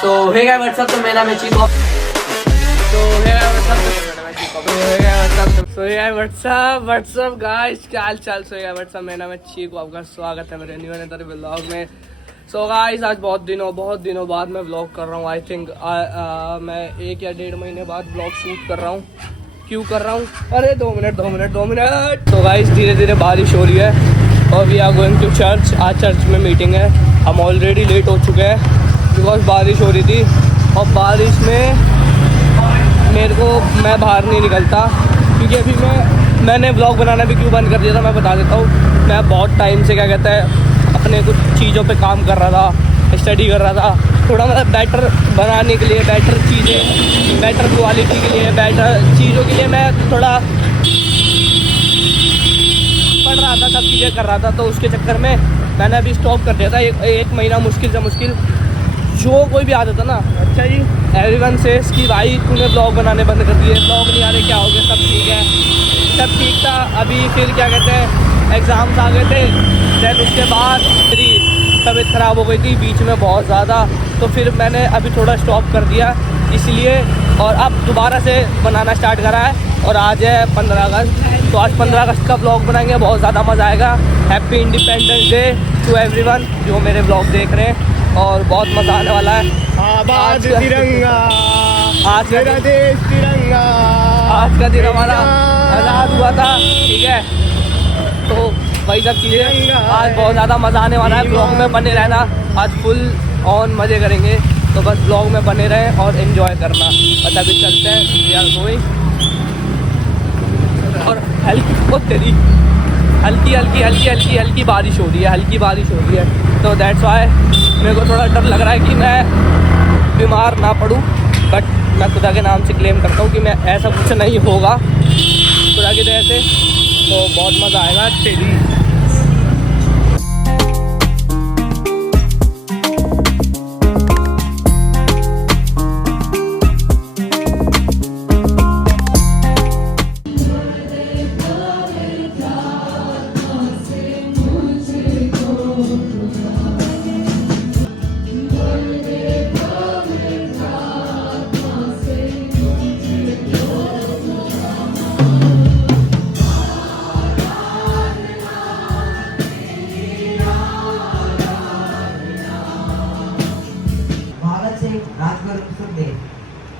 सो hey guys what's up, तो मेरा नाम है चीको। व्हाट्सअप गाइस, क्या हाल चाल। सो हे व्हाट्सअप, मेरा नाम है चीको। आपका स्वागत है मेरे न्यू अनदर व्लॉग में। सो गाइस, आज बहुत दिनों बाद मैं व्लॉग कर रहा हूँ। आई थिंक मैं 1 या 1.5 महीने बाद व्लॉग शूट कर रहा हूँ। क्यों कर रहा हूँ? अरे 2 मिनट। तो गाइस, धीरे धीरे बारिश हो रही है और we are going to church. आज चर्च में मीटिंग है। हम ऑलरेडी लेट हो चुके हैं बिकॉज बारिश हो रही थी और बारिश में मैं बाहर नहीं निकलता क्योंकि अभी मैंने व्लॉग बनाना भी क्यों बंद कर दिया था मैं बता देता हूँ। मैं बहुत टाइम से क्या कहते हैं अपने कुछ चीज़ों पे काम कर रहा था, स्टडी कर रहा था, थोड़ा मतलब बेटर बनाने के लिए, बेटर चीज़ें, बेटर क्वालिटी के लिए, बेटर चीज़ों के लिए मैं थोड़ा पढ़ रहा था, सब चीज़ें कर रहा था। तो उसके चक्कर में मैंने अभी स्टॉप कर दिया था। एक महीना मुश्किल से मुश्किल। जो कोई भी आता था ना, अच्छा जी एवरीवन सेज कि भाई तूने ब्लॉग बनाने बंद कर दिए, ब्लॉग नहीं आ रहे, क्या हो गया? सब ठीक है, सब ठीक था। अभी फिर क्या कहते हैं एग्ज़ाम्स आ गए थे, दैन उसके बाद मेरी तबीयत ख़राब हो गई थी बीच में बहुत ज़्यादा। तो फिर मैंने अभी थोड़ा स्टॉप कर दिया इसलिए, और अब दोबारा से बनाना स्टार्ट करा है। और आज है 15 अगस्त, तो आज 15 अगस्त का ब्लॉग बनाएंगे, बहुत ज़्यादा मज़ा आएगा। Happy independence Day to everyone जो मेरे ब्लॉग देख रहे हैं, और बहुत मज़ा आने वाला है। आबाद तिरंगा, आज मेरा देश तिरंगा। आज का दिन हमारा आज़ाद हुआ था, ठीक है। तो वही सब चीज़ें, आज बहुत ज़्यादा मज़ा आने वाला है। ब्लॉग में बने रहना, आज फुल ऑन मज़े करेंगे। तो बस ब्लॉग में बने रहें और एंजॉय करना। बस अभी चलते हैं, वी आर गोइंग। और हल्की बारिश हो रही है, तो दैट्स वाई मेरे को थोड़ा डर लग रहा है कि मैं बीमार ना पड़ूं। बट मैं खुदा के नाम से क्लेम करता हूँ कि मैं ऐसा कुछ नहीं होगा खुदा की दया से। तो बहुत मज़ा आएगा। चलिए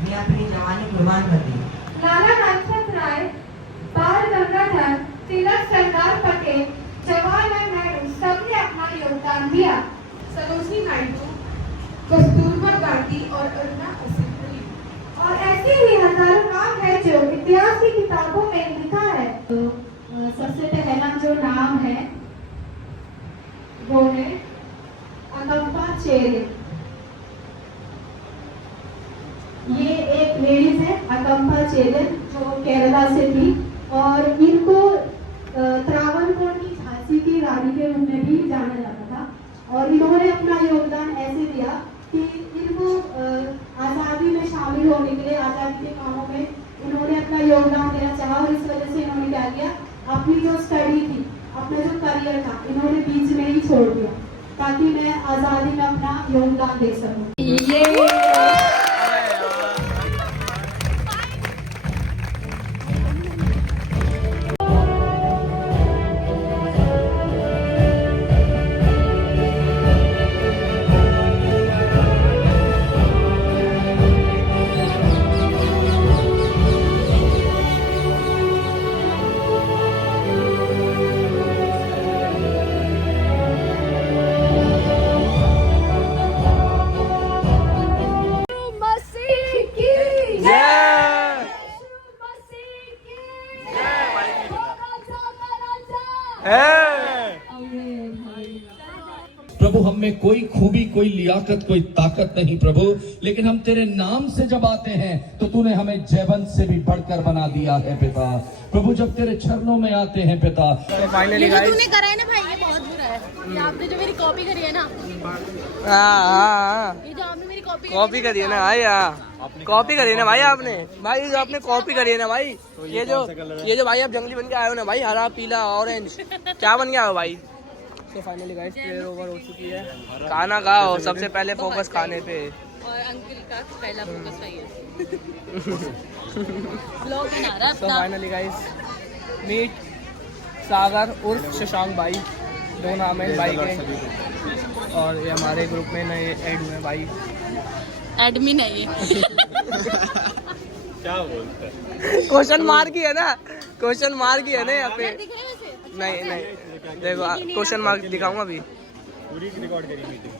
ने अपनी जवानी कुर्बान कर दी। लाला लाजपत राय, बाल गंगाधर तिलक, सरदार पटेल, जवाहरलाल नेहरू सबने अपना योगदान दिया। सरोजिनी नायडू, कस्तूरबा गांधी और अरुणा हसनपुरी, और ऐसे ही हजारों नाम है जो इतिहास की किताबों में लिखा है। तो सबसे पहला जो नाम है वो है अकम्पा चेरिन। ये एक लेडीज है अकम्पा चेरिन जो केरला से थी, और इनको त्रावणकोर की झांसी की रानी के रूप में भी जाना जाता था। और इन्होंने अपना योगदान ऐसे दिया कि इनको आज़ादी में शामिल होने के लिए, आज़ादी के कामों में इन्होंने अपना योगदान देना चाहा। और इस वजह से इन्होंने क्या किया, अपनी जो स्टडी थी, अपना जो करियर था, इन्होंने बीच में ही छोड़ दिया ताकि मैं आज़ादी में अपना योगदान दे सकूं। प्रभु हम में कोई खूबी, कोई लियाकत, कोई ताकत नहीं प्रभु, लेकिन हम तेरे नाम से जब आते हैं तो तूने हमें जयवंत से भी बढ़कर बना दिया है पिता। प्रभु जब तेरे चरणों में आते हैं पिता। फाइनली ये जो तूने करा है ना भाई, ये बहुत बुरा है। ये आपने जो मेरी कॉपी करी है ना, ये जो आपने मेरी कॉपी करी है ना भाई, कॉपी करी है ना भाई आपने, भाई जो आपने कॉपी करी है ना भाई, ये जो भाई आप जंगली बन के आए हो ना भाई, हरा पीला ऑरेंज, क्या बन गया हो भाई? तो फाइनली गाइस प्रेयर ओवर हो चुकी है। खाना खाओ, सबसे पहले फोकस खाने पे। और अंकल का पहला फोकस वही है। ब्लॉग बना रहा तो अपना। फाइनली गाइस मीट सागर उर्फ शशांक भाई, दो नाम है भाई के, और ये हमारे ग्रुप में नए ऐड हुए हैं भाई। एडमिन है ये। क्या बोलते हैं? क्वेश्चन मार्क ही है ना, क्वेश्चन मार्क ही है ना यहाँ पे। दिख रहे हैं वैसे? नहीं नहीं देखो क्वेश्चन मार्क दिखाऊंगा अभी। पूरी रिकॉर्ड करी मीटिंग।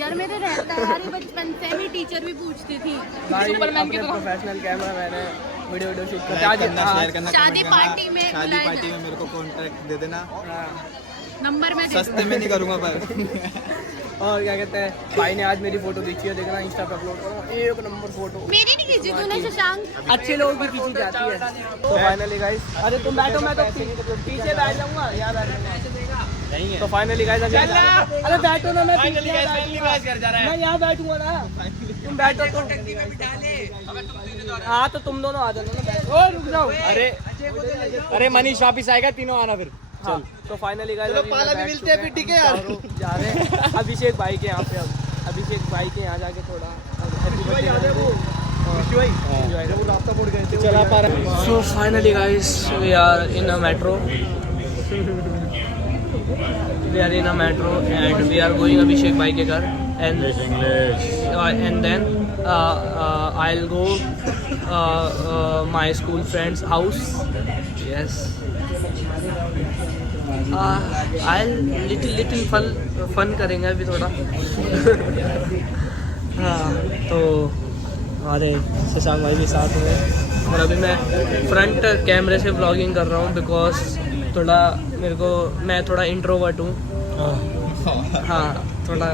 यार मेरे रहता है यार, ये बचपन से ही टीचर भी पूछती थी भाई सुपरमैन की अपने तरह। प्रोफेशनल कैमरा मैन है, वीडियो शूट करता करना शेयर करना शादी पार्टी में शादी बुलाया पार्टी जाए। में मेरे को कॉन्ट्रैक्ट दे देना, नंबर में दे सस्ते में नहीं करूँगा पर और क्या कहते हैं भाई ने आज मेरी फोटो खींची है, देखना इंस्टा पे अपलोड करो, एक नंबर फोटो। मेरी नहीं खींची तूने शशांक। अच्छे लोग भी खींची जाती है। तो फाइनली गाइस, अरे तुम बैठो, मैं तो पीछे बैठ जाऊंगा, यहाँ बैठ जाऊंगा। तो फाइनली गाइस अभी अरे बैठो ना, मैं पीछे मैं यहाँ बैठूंगा ना, तुम बैठो तो। हाँ तो तुम दोनों आ जाना ना, बैठो। ओ रुक जाओ, अरे मनीष वापिस आएगा, तीनों आना फिर। हाँ तो फाइनली गाइस पाला भी मिलते हैं फिर, ठीक है यार। जा रहे हैं अभिषेक भाई के यहाँ पे। अब अभिषेक भाई के यहाँ जाके थोड़ा happy birthday. So finally guys, we are in a metro. We are in a metro and we are going Abhishek bhai ke ghar, and then I'll go my school friend's house. Yes. I'll little fun करेंगे अभी थोड़ा। हाँ तो हमारे शशांक भाई भी साथ में, और अभी मैं फ्रंट कैमरे से व्लॉगिंग कर रहा हूँ बिकॉज थोड़ा मैं थोड़ा इंट्रोवर्ट हूँ। हाँ थोड़ा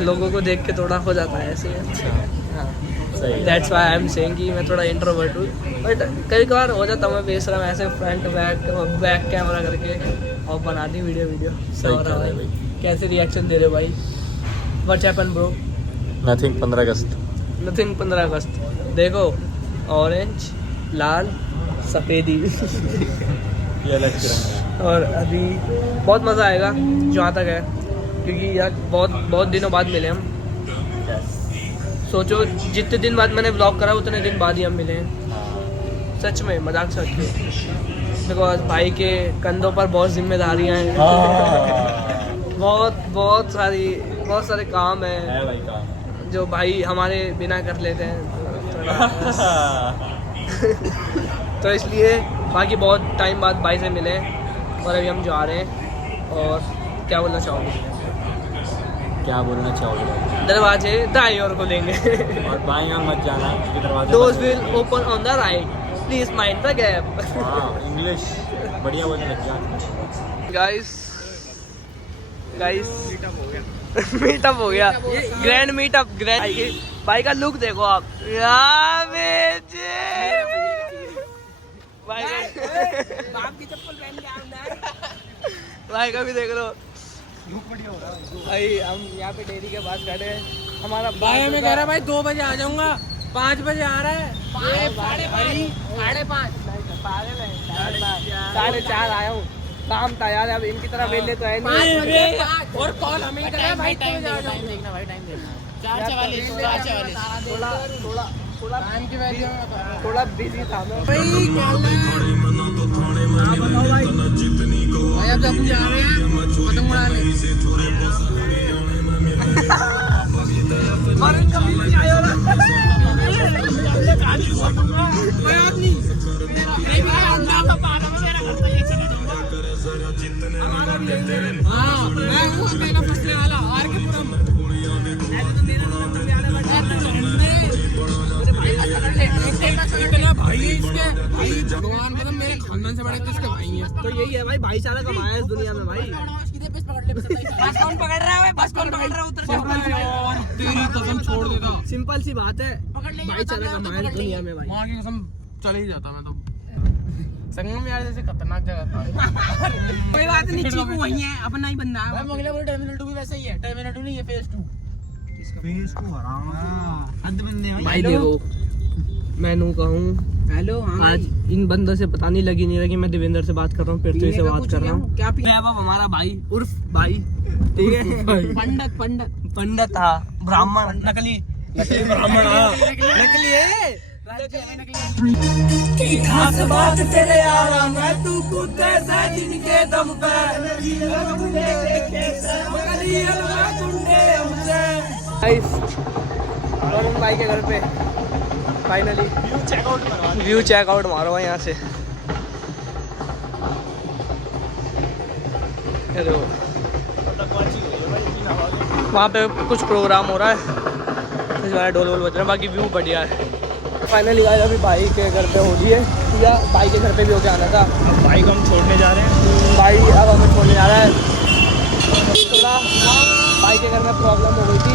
लोगों को देख के थोड़ा हो जाता है ऐसे। हाँ that's why I am saying कि मैं थोड़ा इंट्रोवर्ट हूँ, बट कई बार हो जाता हूँ मैं बेशरम ऐसे फ्रंट बैक कैमरा करके और बना दी वीडियो। और भाई कैसे रिएक्शन दे रहे हो भाई? What's happen bro? नथिंग 15 अगस्त। नथिंग 15 अगस्त देखो, ऑरेंज लाल सफ़ेदी ये अलग तिरंगा। और अभी बहुत मज़ा आएगा जहाँ तक है, क्योंकि यार बहुत दिनों बाद मिले हम। सोचो जितने दिन बाद मैंने व्लॉग करा उतने दिन बाद ही हम मिले हैं। सच में, मजाक सच में, बिकॉज भाई के कंधों पर बहुत जिम्मेदारियाँ हैं। बहुत सारे काम हैं भाई का जो भाई हमारे बिना कर लेते हैं, तो इसलिए बाकी बहुत टाइम बाद भाई से मिले और अभी हम जा रहे हैं। और क्या बोलना चाहोगे? दरवाजे दाएं ओर खुलेंगे और बाईं ओर मत जाना क्योंकि दरवाजा दोस्त will open on the right, please mind the gap. English बढ़िया बोलने लग जा। गाइस मीटअप हो गया, ग्रैंड मीटअप। भाई का लुक देखो आप, भाई का भी देख लो। भाई हम यहाँ पे डेयरी के पास खड़े हैं, हमारा भाई हमें कह रहा है भाई 2 बजे आ जाऊंगा, 5 बजे आ रहा है। 4:30 आया हूँ, काम तैयार है। अब इनकी तरह वेले तो है नहीं। और कॉल हमें कर रहा है भाई, टाइम देखना भाई, टाइम देखना 4:44 थोड़ा बिजी था मैं भाई। अब हम जा रहे हैं पतंग उड़ाने। भगवान मतलब मेरे खानदान से बड़े तो इसके भाई हैं। तो यही है भाई, भाईचारा कमाया इस दुनिया में भाई। बस कौन पकड़ रहा है? बस कौन पकड़ रहा है? उतर तेरी कसम छोड़ देता। सिंपल सी बात है, भाईचारा कमाया इस दुनिया में भाई। माँ की कसम चले ही जाता मैं तो। संगम यार जैसे खतरनाक जगह था। कोई बात नहीं, चीकू वही है, अपना ही बंदा है। टर्मिनल 2 भी वैसे ही है। टर्मिनल 2 नहीं, ये फेज 2। भाई देखो मैं नू कहूँ, हेलो आज इन बंदों से पता नहीं लगी नहीं रहा कि मैं देवेंद्र से बात कर रहा हूँ, पृथ्वी से बात कर रहा हूँ। क्या वैभव हमारा भाई उर्फ भाई, ठीक है। पंडित था, ब्राह्मण, नकली ब्राह्मण नकली है खास बात तेरे यारा मैं तू कूदे से जिनके दम पे गाइस वरुण भाई के घर पे फाइनली व्यू चेकआउट मारो यहाँ से। ये देखो वहाँ पे कुछ प्रोग्राम हो रहा है, इस बार ढोल वोल बज रहे हैं, बाकी व्यू बढ़िया है। फाइनली गाइस अभी भाई के घर पे होली है, या भाई के घर पे भी होके आना था। अब भाई को हम छोड़ने जा रहे हैं। भाई अब हमें छोड़ने जा रहा है। थोड़ा भाई के घर में प्रॉब्लम हो गई थी।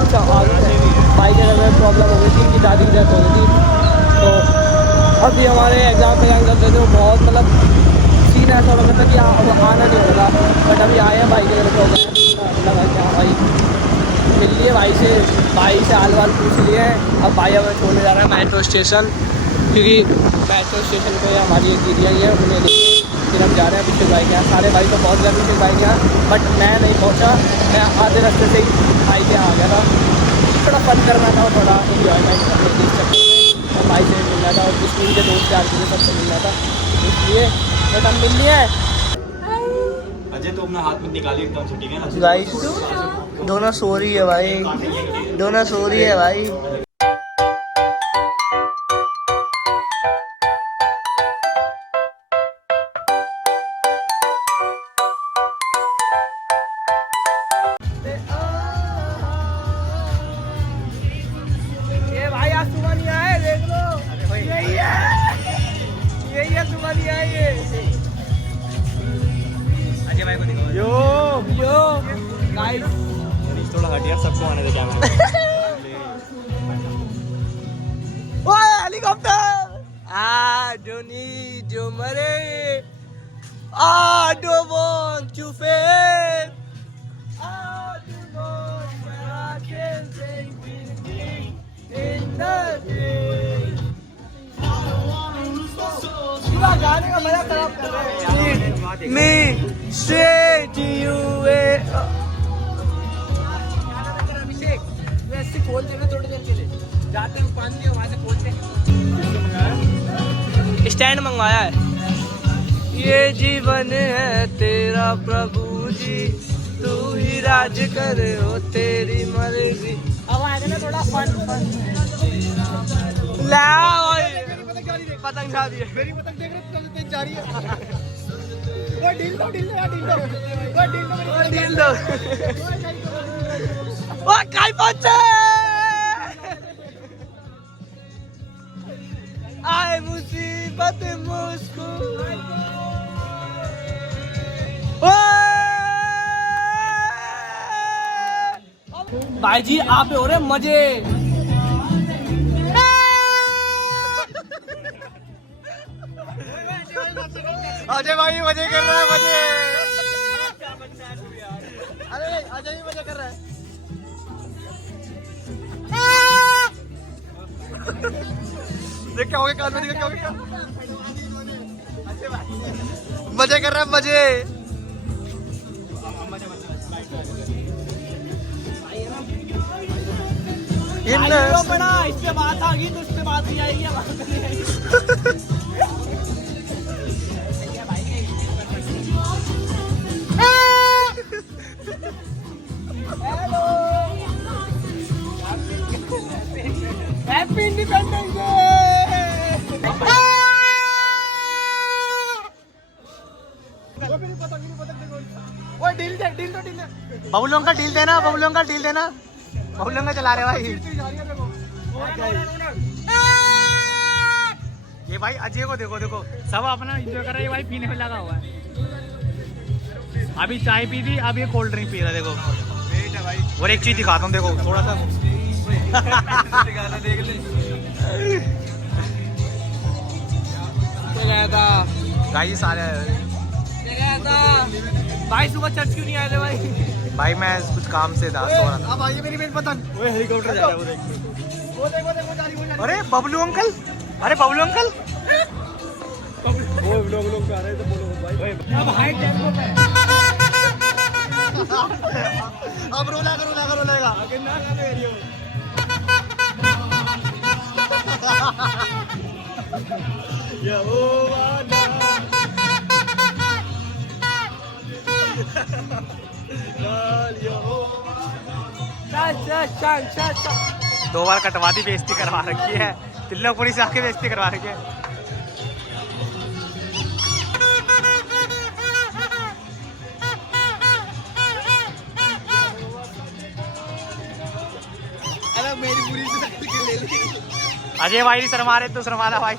अच्छा भाई के घर में प्रॉब्लम हो गई थी कि दादी की डेथ हो गई थी, तो अभी हमारे एग्ज़ाम करते थे, वो बहुत मतलब सीन ऐसा हो रहा था कि अब आना नहीं होगा, बट अभी आए हैं भाई के घर पे हो गए। लगा कि हाँ भाई मिल लिए भाई से हाल वाल पूछ लिए हैं। अब भाई हमें छोड़ने जा रहा है मेट्रो स्टेशन, क्योंकि मेट्रो स्टेशन पे हमारी एक दीदी आई है, उन्हें लेके फिर हम जा रहे हैं अभिषेक भाई के यहाँ। सारे भाई तो पहुँच गए अभिषेक भाई के यहाँ, बट मैं नहीं पहुँचा, मैं आधे रास्ते से ही भाई के यहाँ आ गया था। थोड़ा फन करना था और थोड़ा इन्जॉयमेंट करने के चक्कर में भाई से मिलना था और स्कूल के दोस्त यार के सबसे मिलना था, इसलिए बट हम मिल लिए हैं। अजय तो अपना हाथ में निकाली एकदम से, ठीक है ना गाइस दोनों सो रही है भाई, दोनों सो रही है भाई। ये भाई आज सुबह नहीं आए, देख लो यही है सुबह नहीं आए ये। अजय भाई को दिखाओ। यो गाइस थोड़ा हट यार, सबको आने दे कैमरा। ओए helicopter I don't need your money, I don't want to fail, I don't want where I can take me in the day. गाने का मजा खराब कर रहे हैं। Me straight to you ऐसे खोल देना थोड़ी देर के लिए, जाते हैं पानी दिया वहाँ से खोलते हैं। स्टैंड मंगवाया है। ये जीवन है तेरा प्रभु जी, तू ही राज करे हो तेरी मर्जी। अब आएगा ना थोड़ा फन ला पतंग खा दिए। मेरी पतंग देख रहे हो, तेज जा रही है। वो ढील दो वो ढील दो वो काई पहुंचे आए मुसीबत मुझको। भाई जी आप हो रहे मजे। अजय भाई मजे कर रहा है, मजे। अरे अजय भी मजे कर रहा है। देख क्या हो गया, कान में देखा क्या हो गया। मजे कर रहा है, मजे। बड़ा इस पे बात आ गई तो उस पे बात नहीं आएगी, बात नहीं आएगी। Hello happy independence day. बबुलों का डील देना, बबुलों का डील देना, बबुलों का चला रहे भाई। ये भाई अजय को देखो, देखो सब अपना एंजॉय कर रहे हैं भाई, पीने में लगा हुआ है। अभी चाय पी थी, अब ये कोल्ड ड्रिंक पी रहा है, देखो। और एक चीज दिखाता हूँ, देखो थोड़ा सा गया था भाई सारे। गया था भाई, सुबह चर्च क्यों नहीं आए थे भाई? भाई मैं कुछ काम से था, सो रहा था। अब आइए मेरी मेन पतंग। वो हेलीकॉप्टर जा रहा है, वो देख। वो देखो देखो जा रही है। अरे बबलू अंकल, अरे बबलू अंकल। वो लोग आ रहे हैं तो बोलो भाई। अब हाई टेम्पो पे अब रोलेगा दो बार कटवा दी, बेइज्जती करवा रखी है, तिल्लोपुरी से आके बेइज्जती करवा रखी है। अरे मेरी पूरी से ले ली। अजय भाई नहीं शर्मा रहे, तू शर्मा रहा भाई।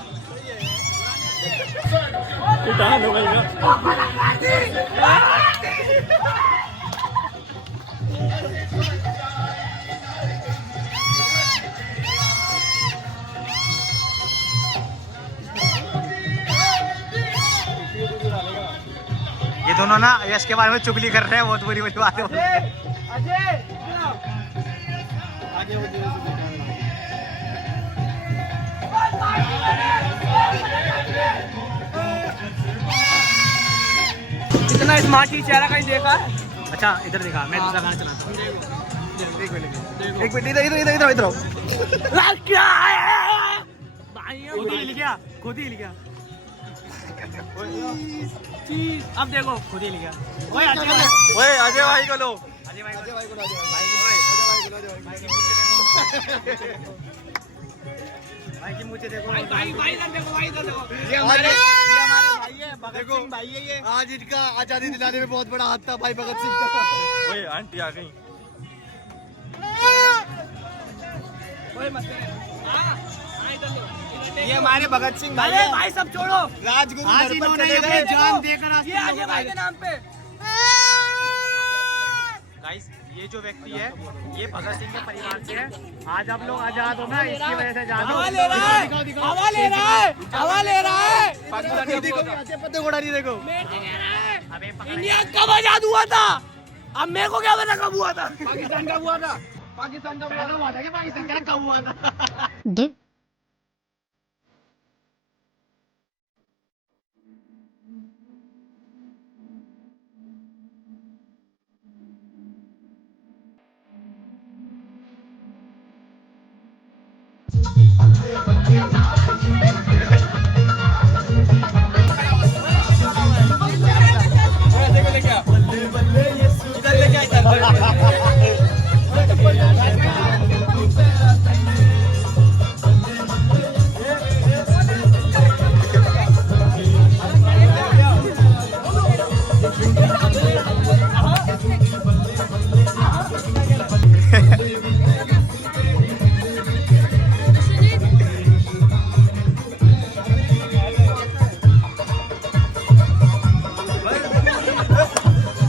ये दोनों ना यश के बारे में चुगली कर रहे हैं, बहुत बुरी बुरी बातें बोल रहे हैं। इतना स्मार्ट ही चेहरा कहीं देखा है? अच्छा इधर देखा, मैं दूसरा गाना चलाता हूँ। एक मिनट इधर क्या है खुद ही हिल गया, खुद ही हिल गया। अब देखो खुद ही हिल गया। ओए अजय भाई को लो। अजय भाई भाई की मुझे देखो। भाई इधर देखो, भाई इधर देखो। ये हमारे भाई है, भगत सिंह भाई है ये। आज इनका आजादी दिलाने में बहुत बड़ा हाथ था भाई भगत सिंह का। ओए आंटी आ गई। ओए मत इधर लो। ये हमारे भगत सिंह भाई अरे है। भाई सब छोड़ो, राजगुरु आज घर पर इन्होंने चले अपनी गए। जान देकर ये अजय भाई के नाम पे। गाइस ये जो व्यक्ति है ये भगत सिंह के परिवार से है। आज आप लोग आजाद हो ना, इसकी वजह से आजाद हो। हवा ले रहा है, हवा ले रहा है, हवा ले रहा है। पत्ते घोड़ा नहीं देखो। अबे पकड़ इंडिया कब आजाद हुआ था? अब मेरे को क्या पता कब हुआ था? पाकिस्तान का हुआ था, पाकिस्तान का हुआ था कि पाकिस्तान का कब हुआ था?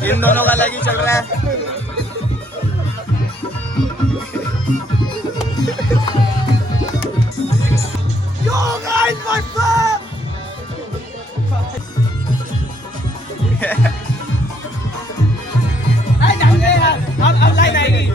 इन दोनों का अलग ही चल रहा है। अब लाइन आएगी।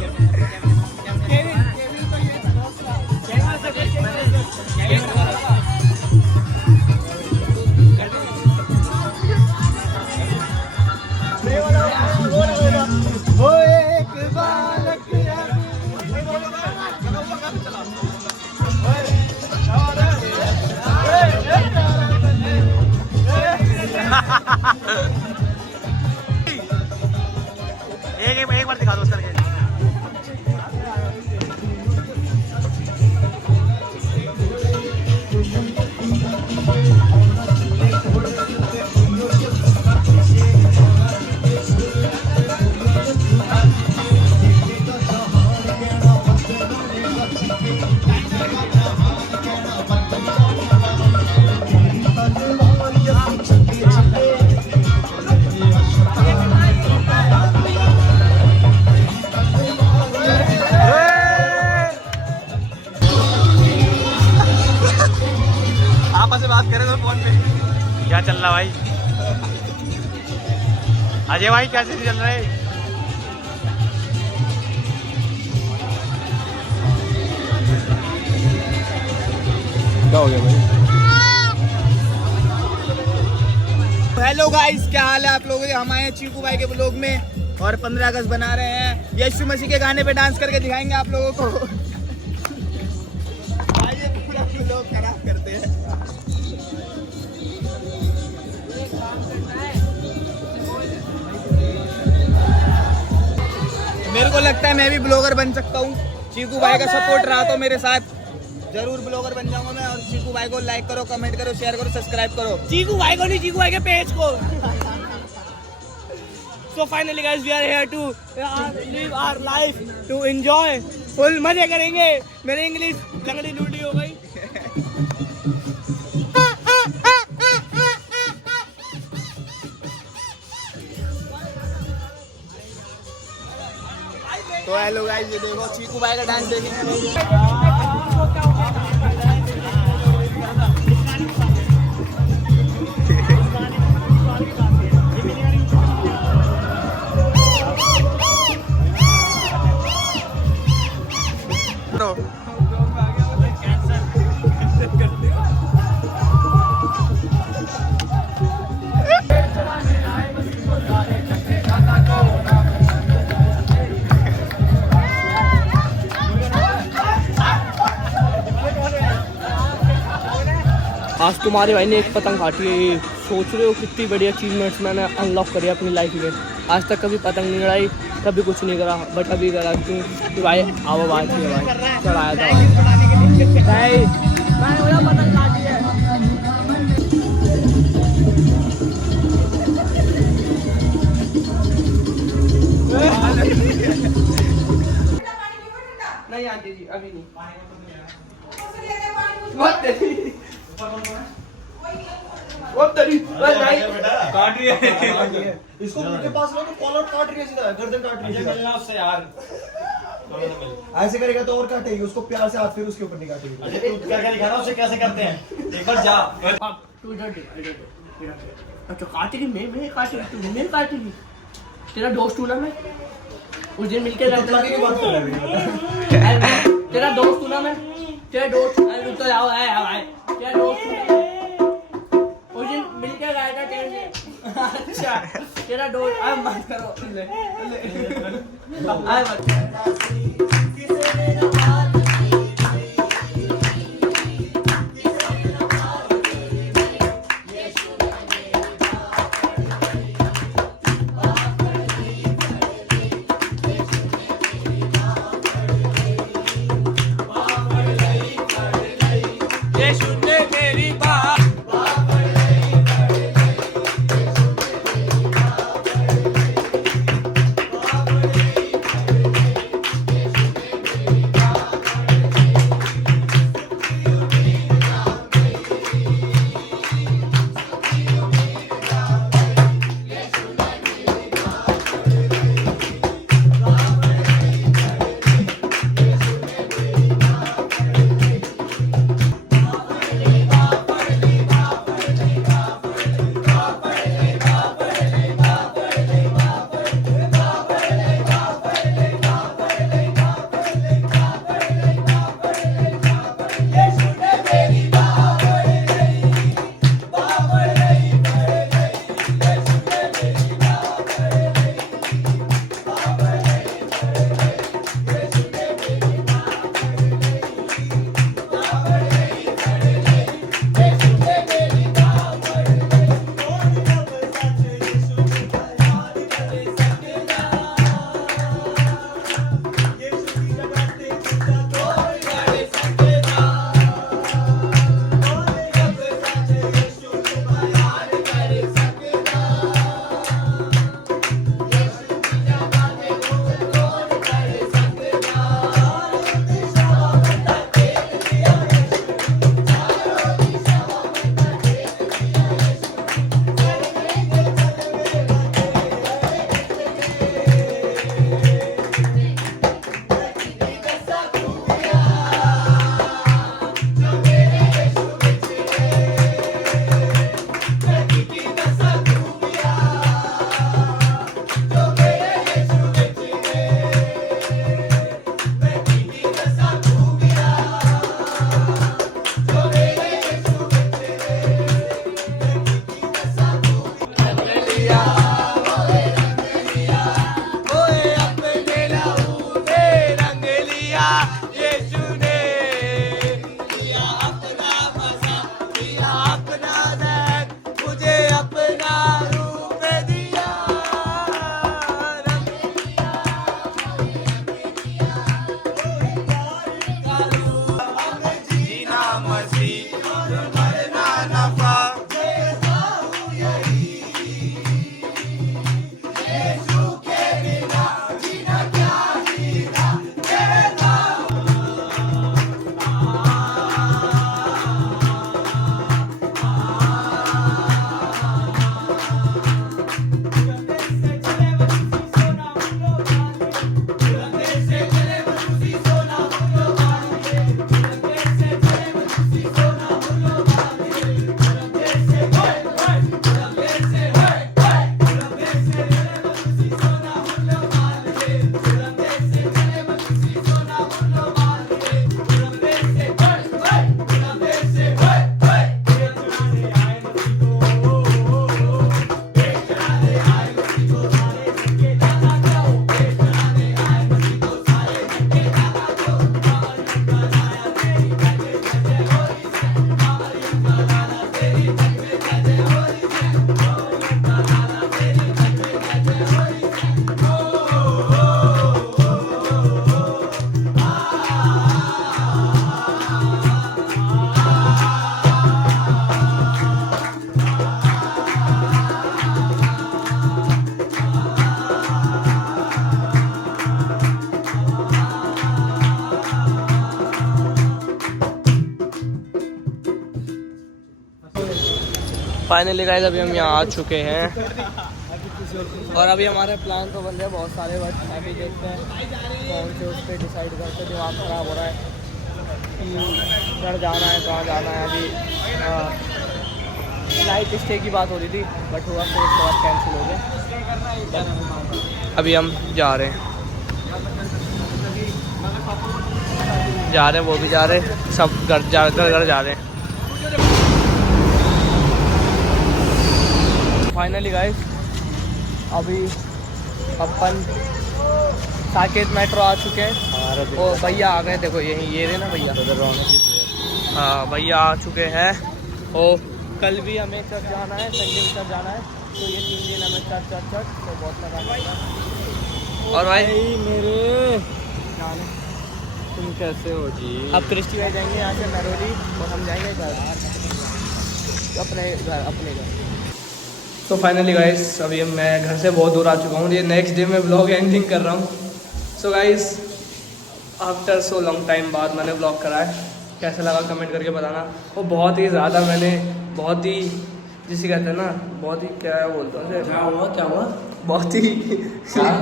एक बार दिखा दो उसका। आपस में बात करें तो फोन पे। क्या चल रहा भाई? अजय भाई क्या चल रहा है? क्या हो गया भाई? हेलो गाइस, क्या हाल है आप लोगों के? हम आए चीकू भाई के ब्लॉग में। और 15 अगस्त बना रहे हैं। यीशु मसीह के गाने पे डांस करके दिखाएंगे आप लोगों को। आइए पूरा लोग खराब करते हैं। मेरे को लगता है मैं भी ब्लॉगर बन सकता हूँ। चीकू भाई का सपोर्ट रहा तो मेरे साथ जरूर ब्लॉगर बन जाऊंगा मैं। और चीकू भाई को लाइक करो, कमेंट करो, शेयर करो, सब्सक्राइब करो। चीकू भाई को नहीं, चीकू भाई के पेज को। So finally guys, we are here to live our life, to enjoy, full मजे करेंगे। मेरी इंग्लिश लंगड़ी लूटी हो गई। तो हेलो गाइस, ये देखो चीकू भाई का डांस देखेंगे। आज तुम्हारे भाई ने एक पतंग काटी है। सोच रहे हो कितनी बड़ी अचीवमेंट्स मैंने अनलॉक करी अपनी लाइफ में। आज तक कभी पतंग नहीं लड़ाई, कभी कुछ नहीं करा, बट अभी करा क्यों कि भाई आओ बात है भाई, चढ़ाया था भाई, पतंग काटी है। नहीं आंटी जी, अभी नहीं। काट रही है इसको उनके पास लो तो कॉलर काट रही है, सीधा गर्दन काट रही है। मिलना उससे यार, ऐसे करेगा तो और काटेगी उसको प्यार से, हाथ फिर उसके ऊपर नहीं काटेगी। अरे तू करके दिखाना उसे कैसे करते हैं, एक बार जा। तू इधर अच्छा काटेगी, मैं काटेगी, मैं काटेगी। तेरा दोस्त हूँ ना मैं, उस दिन मिलके रहता की बात कर रहे हैं। तेरा दोस्त हूँ ना मैं, तेरा दोस्त तो आओ है, तेरा दोस्त उस दिन मिलके गया था तेरे से। अच्छा तेरा दोस्त, अब मत करो, ले फाइनली गाइस अभी हम यहाँ आ चुके हैं और अभी हमारे प्लान तो बन रहे हैं बहुत सारे, बट अभी देखते हैं कौन से उस पर डिसाइड करते। दिमाग ख़राब हो रहा है कि घर जाना है, कहाँ जाना है। अभी नाइट स्टे की बात हो रही थी बट हुआ फिर उसके बाद कैंसिल हो गया। अभी हम जा रहे हैं, वो भी जा रहे हैं, सब घर जा रहे हैं। फाइनली गाइस अभी अपन साकेत मेट्रो आ चुके हैं और भैया आ गए। देखो ये रहे ना भैया, हाँ भैया आ चुके हैं। और कल भी हमें चर्च जाना है, संडे भी चर्च जाना है, तो ये 3 दिन हमें चर्च तो बहुत लगा। और भाई मेरे तुम कैसे हो जी? अब क्रिस्टी भाई जाएंगे यहाँ से मैरोली और हम जाएंगे अपने घर। तो फाइनली गाइस अभी मैं घर से बहुत दूर आ चुका हूँ। ये नेक्स्ट डे में ब्लॉग एंडिंग कर रहा हूँ। So guys after so long time बाद मैंने ब्लॉग करा है। कैसा लगा कमेंट करके बताना। वो बहुत ही ज़्यादा मैंने बहुत ही जिसे कहते हैं ना बहुत ही क्या बोलता हूँ क्या हुआ बहुत ही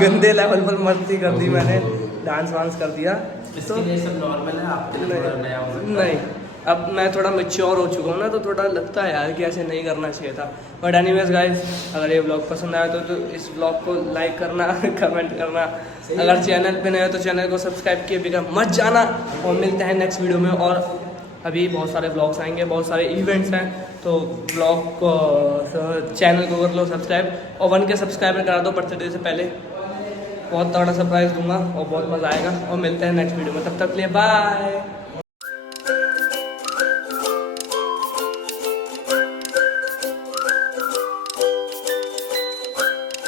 गंदे लेवल पर मस्ती कर दी मैंने, डांस वांस कर दिया। इसके लिए सब नॉर्मल है, आपके लिए नया हो सकता है। नहीं, अब मैं थोड़ा मैच्योर हो चुका हूँ ना, तो थोड़ा लगता है यार कि ऐसे नहीं करना चाहिए था। बट एनीवेज गाइस अगर ये ब्लॉग पसंद आया तो इस ब्लॉग को लाइक करना कमेंट करना। अगर चैनल पे नए हो तो चैनल को सब्सक्राइब किए बिना मत जाना। और मिलते हैं नेक्स्ट वीडियो में। और अभी बहुत सारे ब्लॉग्स आएंगे, बहुत सारे इवेंट्स हैं, तो ब्लॉग को चैनल को कर लो सब्सक्राइब और 1 के सब्सक्राइबर करा दो बर्थडे से पहले। बहुत तगड़ा सरप्राइज़ दूंगा और बहुत मज़ा आएगा। और मिलते हैं नेक्स्ट वीडियो में, तब तक के लिए बाय।